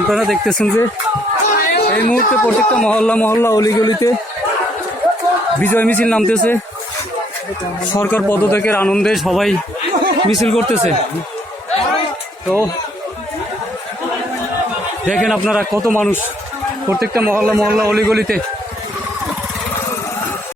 আপনারা দেখতেছেন যে এই মুহূর্তে প্রত্যেকটা মহল্লা অলিগলিতে বিজয় মিছিল নামতেছে। সরকার পদত্যাগের আনন্দে সবাই মিছিল করতেছে। তো দেখেন আপনারা কত মানুষ প্রত্যেকটা মহল্লা অলিগলিতে